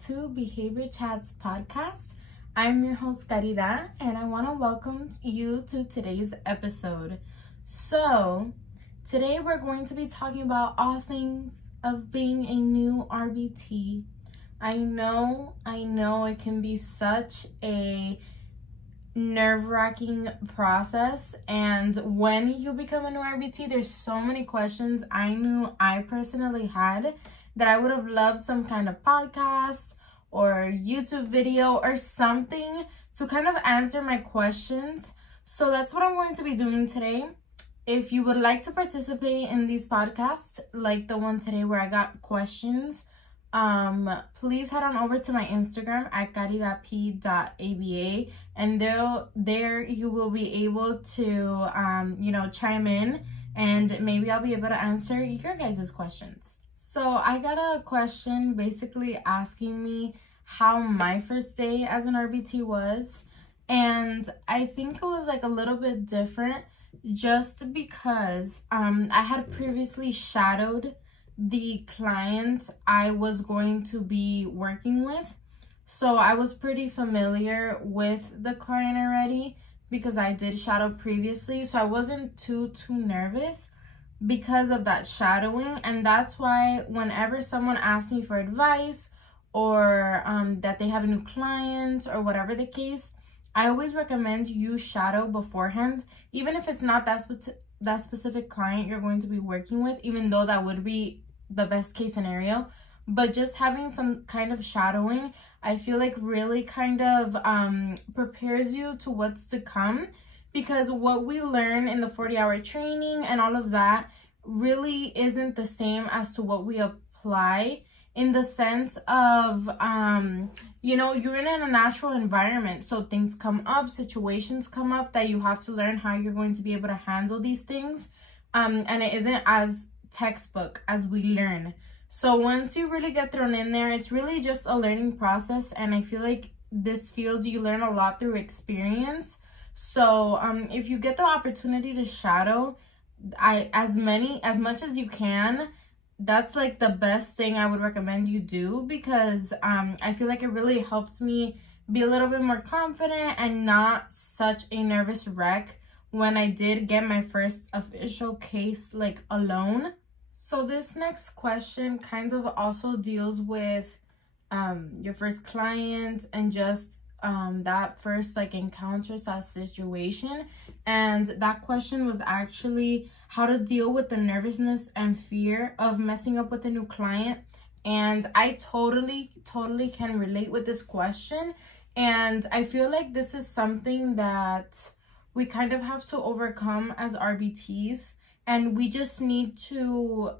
to Behavior Chats podcast. I'm your host Caridad, and I want to welcome you to today's episode. So today we're going to be talking about all things of being a new RBT. I know it can be such a nerve-wracking process, and when you become a new RBT, there's so many questions I knew I personally had that I would have loved some kind of podcast or YouTube video or something to kind of answer my questions. So that's what I'm going to be doing today. If you would like to participate in these podcasts, like the one today where I got questions, please head on over to my Instagram at caridadp.aba, and there you will be able to chime in, and maybe I'll be able to answer your guys' questions. So I got a question basically asking me how my first day as an RBT was, and I think it was like a little bit different just because I had previously shadowed the client I was going to be working with. So I was pretty familiar with the client already because I did shadow previously. So I wasn't too nervous because of that shadowing. And that's why whenever someone asks me for advice or that they have a new client or whatever the case, I always recommend you shadow beforehand, even if it's not that specific client you're going to be working with, even though that would be the best case scenario. But just having some kind of shadowing, I feel like really kind of prepares you to what's to come, because what we learn in the 40-hour training and all of that really isn't the same as to what we apply, in the sense of you're in a natural environment, so things come up, situations come up that you have to learn how you're going to be able to handle these things, and it isn't as textbook as we learn. So once you really get thrown in there, it's really just a learning process, and I feel like this field you learn a lot through experience. So if you get the opportunity to shadow as much as you can, that's like the best thing I would recommend you do, because I feel like it really helps me be a little bit more confident and not such a nervous wreck when I did get my first official case like alone. So this next question kind of also deals with your first client and just that first like encounter situation. And that question was actually how to deal with the nervousness and fear of messing up with a new client. And I totally can relate with this question, and I feel like this is something that we kind of have to overcome as RBTs, and we just need to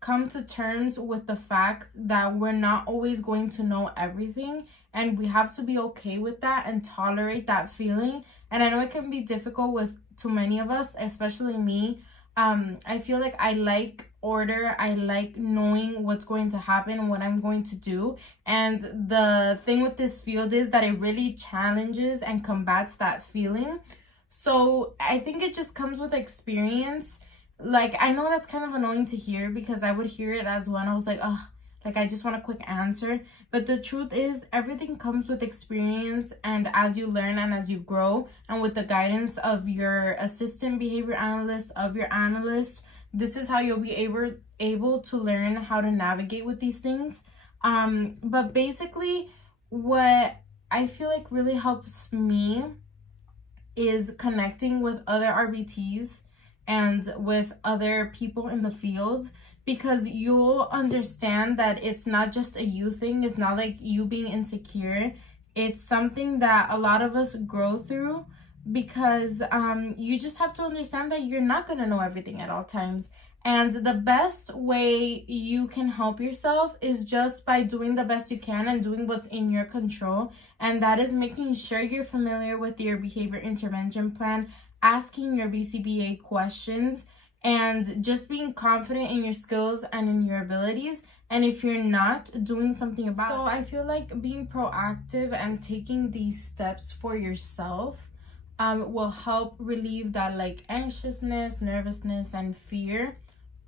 come to terms with the fact that we're not always going to know everything, and we have to be okay with that and tolerate that feeling. And I know it can be difficult to many of us, especially me. I feel like I like order. I like knowing what's going to happen, what I'm going to do. And the thing with this field is that it really challenges and combats that feeling. So I think it just comes with experience. Like, I know that's kind of annoying to hear, because I would hear it as when I was like, oh, like I just want a quick answer. But the truth is, everything comes with experience, and as you learn and as you grow, and with the guidance of your assistant behavior analyst, of your analyst, this is how you'll be able to learn how to navigate with these things. But basically, what I feel like really helps me is connecting with other RBTs and with other people in the field, because you'll understand that it's not just a you thing. It's not like you being insecure. It's something that a lot of us grow through, because you just have to understand that you're not going to know everything at all times. And the best way you can help yourself is just by doing the best you can and doing what's in your control. And that is making sure you're familiar with your behavior intervention plan, asking your BCBA questions, and just being confident in your skills and in your abilities. And if you're not, doing something about it. So I feel like being proactive and taking these steps for yourself will help relieve that like anxiousness, nervousness, and fear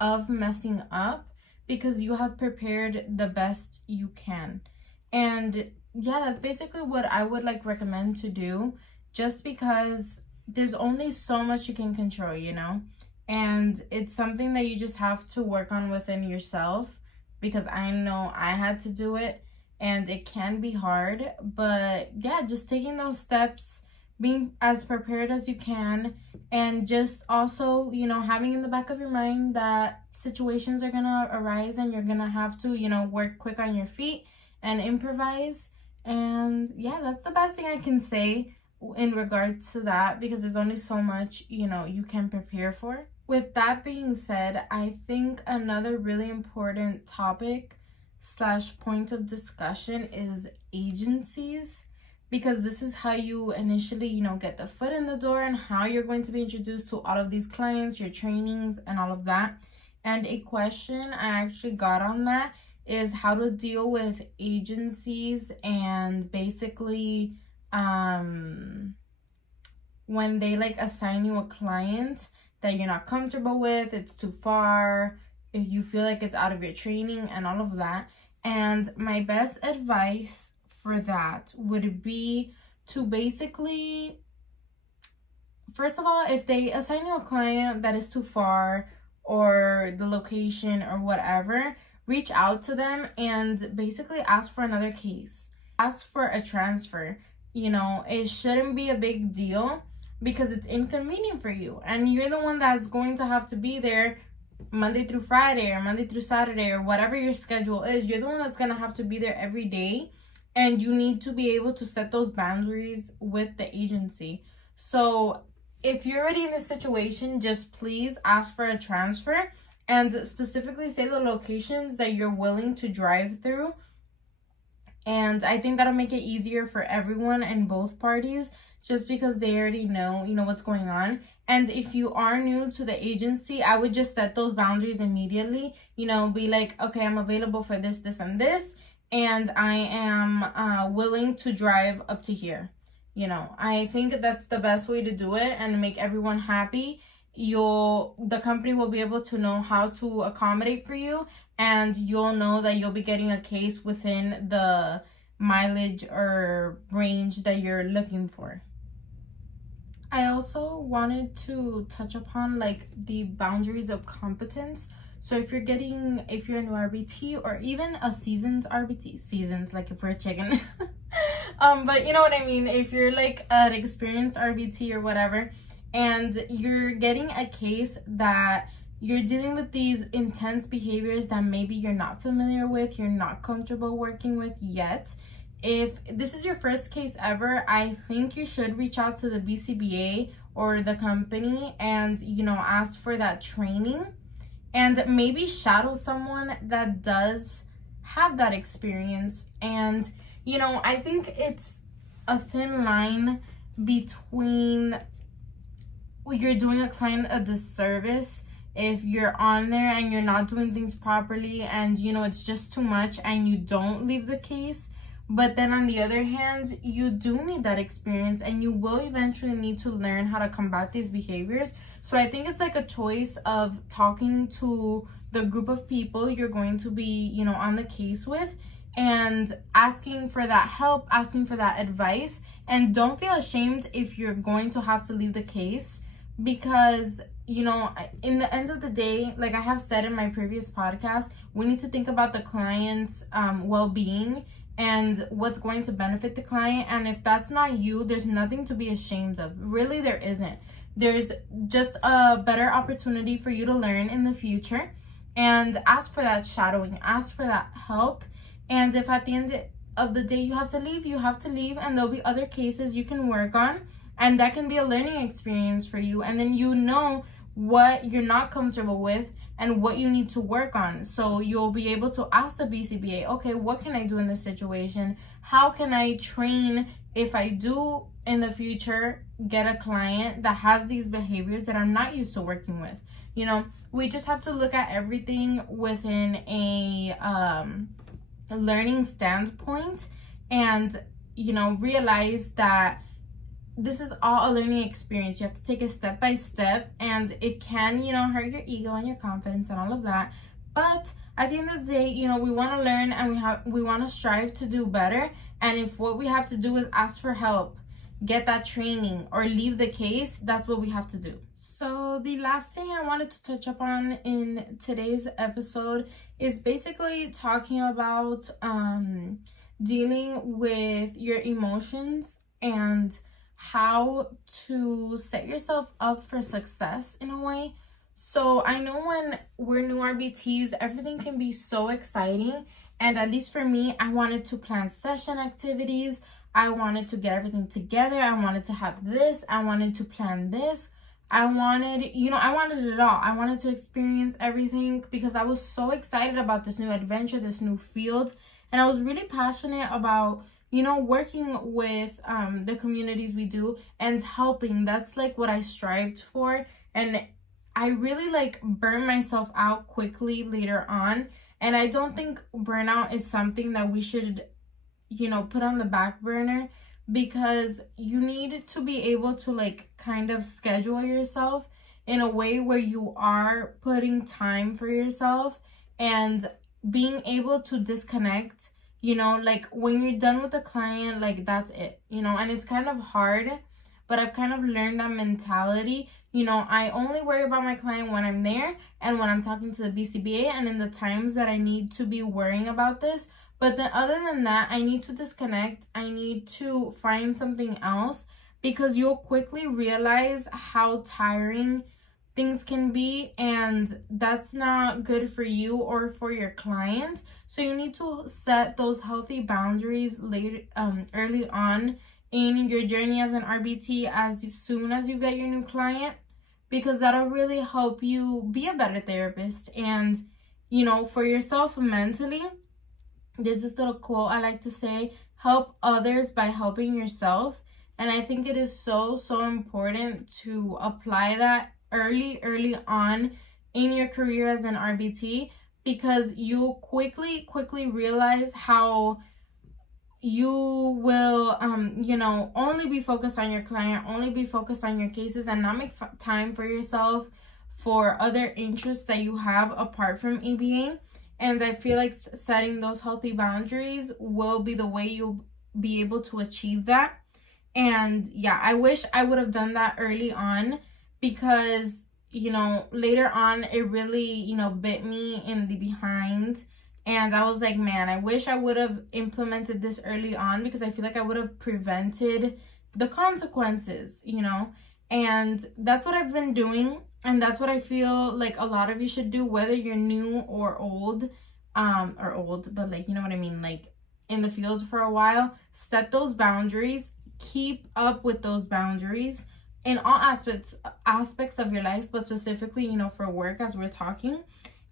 of messing up, because you have prepared the best you can. And yeah, that's basically what I would like recommend to do, just because there's only so much you can control, you know, and it's something that you just have to work on within yourself, because I know I had to do it and it can be hard. But yeah, just taking those steps, being as prepared as you can, and just also, you know, having in the back of your mind that situations are gonna arise and you're gonna have to, you know, work quick on your feet and improvise. And yeah, that's the best thing I can say in regards to that, because there's only so much, you know, you can prepare for. With that being said, I think another really important topic / point of discussion is agencies, because this is how you initially, you know, get the foot in the door and how you're going to be introduced to all of these clients, your trainings and all of that. And a question I actually got on that is how to deal with agencies, and basically when they like assign you a client that you're not comfortable with, it's too far, if you feel like it's out of your training and all of that. And my best advice for that would be to basically, first of all, if they assign you a client that is too far, or the location or whatever, reach out to them and basically ask for another case. Ask for a transfer. You know, it shouldn't be a big deal, because it's inconvenient for you, and you're the one that's going to have to be there Monday through Friday or Monday through Saturday or whatever your schedule is. You're the one that's going to have to be there every day, and you need to be able to set those boundaries with the agency. So if you're already in this situation, just please ask for a transfer, and specifically say the locations that you're willing to drive through. And I think that'll make it easier for everyone and both parties, just because they already know, you know, what's going on. And if you are new to the agency, I would just set those boundaries immediately. You know, be like, okay, I'm available for this, this, and this, and I am willing to drive up to here. You know, I think that's the best way to do it and make everyone happy. The company will be able to know how to accommodate for you, and you'll know that you'll be getting a case within the mileage or range that you're looking for. I also wanted to touch upon like the boundaries of competence. So if you're a new RBT, or even a seasoned RBT, seasons like if we're a chicken, but you know what I mean, if you're like an experienced RBT or whatever, and you're getting a case that you're dealing with these intense behaviors that maybe you're not familiar with, you're not comfortable working with yet. If this is your first case ever, I think you should reach out to the BCBA or the company and, you know, ask for that training, and maybe shadow someone that does have that experience. And, you know, I think it's a thin line between you're doing a client a disservice if you're on there and you're not doing things properly, and, you know, it's just too much and you don't leave the case. But then on the other hand, you do need that experience, and you will eventually need to learn how to combat these behaviors. So I think it's like a choice of talking to the group of people you're going to be, you know, on the case with, and asking for that help, asking for that advice. And don't feel ashamed if you're going to have to leave the case, because, you know, in the end of the day, like I have said in my previous podcast, we need to think about the client's well-being and what's going to benefit the client. And if that's not you, there's nothing to be ashamed of. Really, there isn't. There's just a better opportunity for you to learn in the future, and ask for that shadowing, ask for that help. And if at the end of the day you have to leave, you have to leave, and there'll be other cases you can work on, and that can be a learning experience for you. And then you know what you're not comfortable with and what you need to work on. So you'll be able to ask the BCBA, okay, what can I do in this situation? How can I train if I do in the future get a client that has these behaviors that I'm not used to working with? You know, we just have to look at everything within a learning standpoint, and, you know, realize that this is all a learning experience. You have to take it step by step, and it can, you know, hurt your ego and your confidence and all of that. But at the end of the day, you know, we want to learn and we want to strive to do better. And if what we have to do is ask for help, get that training, or leave the case, that's what we have to do. So the last thing I wanted to touch up on in today's episode is basically talking about dealing with your emotions and how to set yourself up for success in a way. So I know when we're new RBTs, everything can be so exciting. And at least for me, I wanted to plan session activities. I wanted to get everything together. I wanted to have this. I wanted to plan this. I wanted it all. I wanted to experience everything because I was so excited about this new adventure, this new field. And I was really passionate about, you know, working with the communities we do and helping. That's like what I strived for. And I really like burned myself out quickly later on. And I don't think burnout is something that we should, you know, put on the back burner, because you need to be able to like kind of schedule yourself in a way where you are putting time for yourself and being able to disconnect, you know, like when you're done with the client, like that's it, you know. And it's kind of hard, but I've kind of learned that mentality. You know, I only worry about my client when I'm there and when I'm talking to the BCBA and in the times that I need to be worrying about this. But then other than that, I need to disconnect. I need to find something else, because you'll quickly realize how tiring things can be, and that's not good for you or for your client. So you need to set those healthy boundaries early on in your journey as an RBT, as soon as you get your new client, because that'll really help you be a better therapist and, you know, for yourself mentally. There's this little quote I like to say: help others by helping yourself. And I think it is so important to apply that early on in your career as an RBT, because you'll quickly realize how you will you know, only be focused on your client, only be focused on your cases, and not make time for yourself for other interests that you have apart from ABA. And I feel like setting those healthy boundaries will be the way you'll be able to achieve that. And yeah, I wish I would have done that early on, because, you know, later on it really, you know, bit me in the behind. And I was like, man, I wish I would have implemented this early on, because I feel like I would have prevented the consequences, you know. And that's what I've been doing. And that's what I feel like a lot of you should do, whether you're new or old, but like, you know what I mean? Like in the field for a while, set those boundaries, keep up with those boundaries in all aspects of your life, but specifically, you know, for work, as we're talking,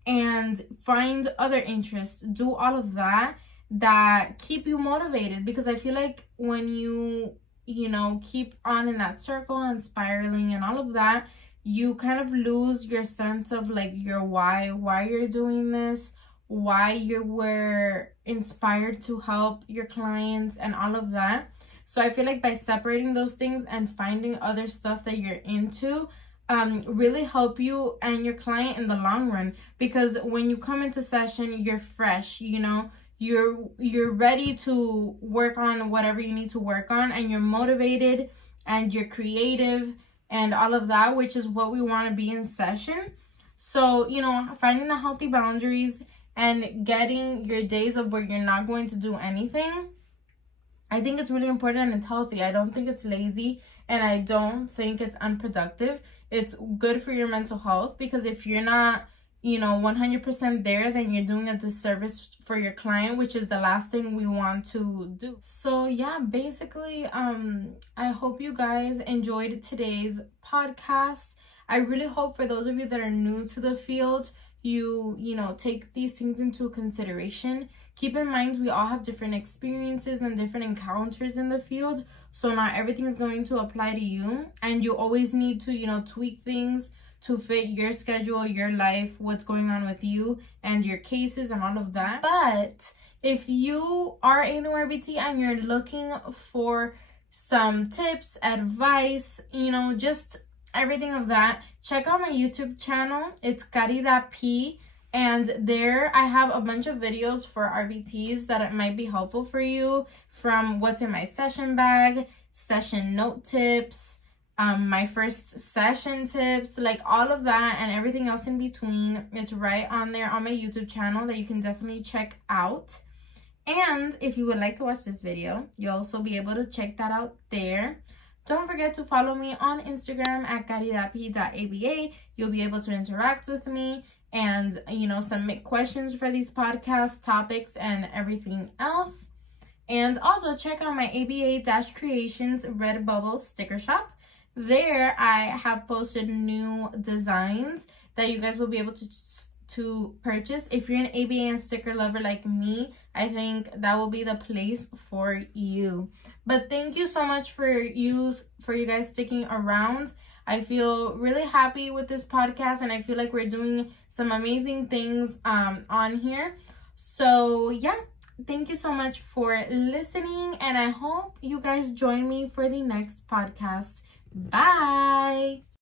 and find other interests, do all of that keep you motivated. Because I feel like when you know, keep on in that circle and spiraling and all of that, you kind of lose your sense of like your why you're doing this, why you were inspired to help your clients and all of that. So I feel like by separating those things and finding other stuff that you're into, really help you and your client in the long run. Because when you come into session, you're fresh, you know, you're ready to work on whatever you need to work on, and you're motivated and you're creative and all of that, which is what we want to be in session. So, you know, finding the healthy boundaries and getting your days of where you're not going to do anything, I think it's really important and it's healthy. I don't think it's lazy, and I don't think it's unproductive. It's good for your mental health, because if you're not, you know, 100% there, then you're doing a disservice for your client, which is the last thing we want to do. So yeah, basically, I hope you guys enjoyed today's podcast. I really hope for those of you that are new to the field, you know, take these things into consideration. Keep in mind, we all have different experiences and different encounters in the field, so not everything is going to apply to you, and you always need to, you know, tweak things to fit your schedule, your life, what's going on with you and your cases and all of that. But if you are a new RBT and you're looking for some tips, advice, you know, just everything of that, check out my YouTube channel. It's Caridad P. And there I have a bunch of videos for RBTs that might be helpful for you, from what's in my session bag, session note tips, my first session tips, like all of that and everything else in between. It's right on there on my YouTube channel that you can definitely check out. And if you would like to watch this video, you'll also be able to check that out there. Don't forget to follow me on Instagram at caridapi.aba. You'll be able to interact with me and, you know, submit questions for these podcast topics and everything else. And also check out my ABA-Creations Redbubble sticker shop. There I have posted new designs that you guys will be able to purchase. If you're an ABA and sticker lover like me, I think that will be the place for you. But thank you so much for you guys sticking around. I feel really happy with this podcast, and I feel like we're doing some amazing things on here. So yeah, thank you so much for listening, and I hope you guys join me for the next podcast. Bye.